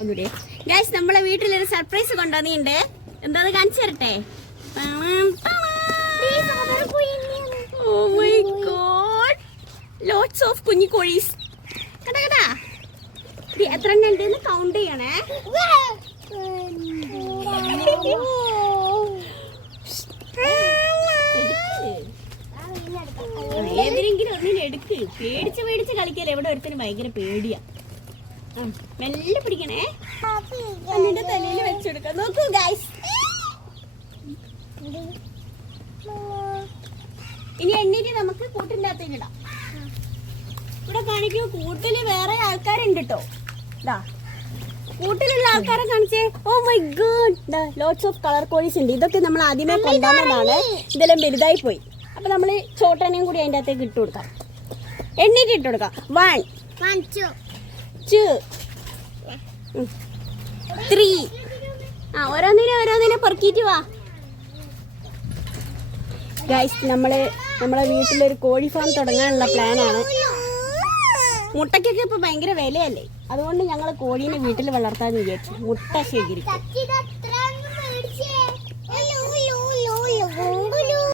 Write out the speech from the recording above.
ഒന്നുകൂടെ ഗൈസ്, നമ്മളെ വീട്ടിലൊരു സർപ്രൈസ് കൊണ്ടുവന്നിട്ടുണ്ട്. എന്താ കാണിച്ചു തരട്ടെ? Oh my God, lots of കുഞ്ഞി കോഴീസ്. കടാ കടാ, എത്ര എണ്ണം ഉണ്ടെന്ന് കൗണ്ട് ചെയ്യണേ. ഏതെങ്കിലും ഒന്നിനെ എടുക്ക്. പേടിച്ച് കളിക്കല്ലേ. എവിടെ ഒരുത്തിന് ഭയങ്കര പേടിയാ. മെല്ലെ പിടിക്കണേ. അതിന്റെ തലയിൽ വെച്ചെടുക്കാം. നോക്കൂ ഗൈസ്, ഇനി എണ്ണീറ്റ് നമുക്ക് കൂട്ടിന്റെ അകത്തേക്ക് ഇടാം. ഇവിടെ കാണിക്കൂ, കൂട്ടില് വേറെ ആൾക്കാരുണ്ട് കേട്ടോ. കൂട്ടിലുള്ള ആൾക്കാരെ കാണിച്ചേ. Oh my God, lots of colour കോഴീസ് ഉണ്ട്. ഇതൊക്കെ നമ്മൾ ആദ്യമേ കൊണ്ടുവന്നതാണ്. ഇതെല്ലാം വലുതായി പോയി. അപ്പൊ നമ്മള് ചോട്ടനെയും കൂടി അതിന്റെ അകത്തേക്ക് ഇട്ട് കൊടുക്കാം. എണ്ണീറ്റ് ഇട്ട് കൊടുക്കാം. 1 2 3. ഓരോന്നിനെ പെറുക്കിയിട്ട് വാ ഗൈസ്. നമ്മളെ വീട്ടിലൊരു കോഴി ഫാം തുടങ്ങാനുള്ള പ്ലാനാണ്. മുട്ടയ്ക്കൊക്കെ ഇപ്പൊ ഭയങ്കര വിലയല്ലേ, അതുകൊണ്ട് ഞങ്ങൾ കോഴീനെ വീട്ടിൽ വളർത്താന്ന് വിചാരിച്ചു. മുട്ട ശേഖരിക്കും.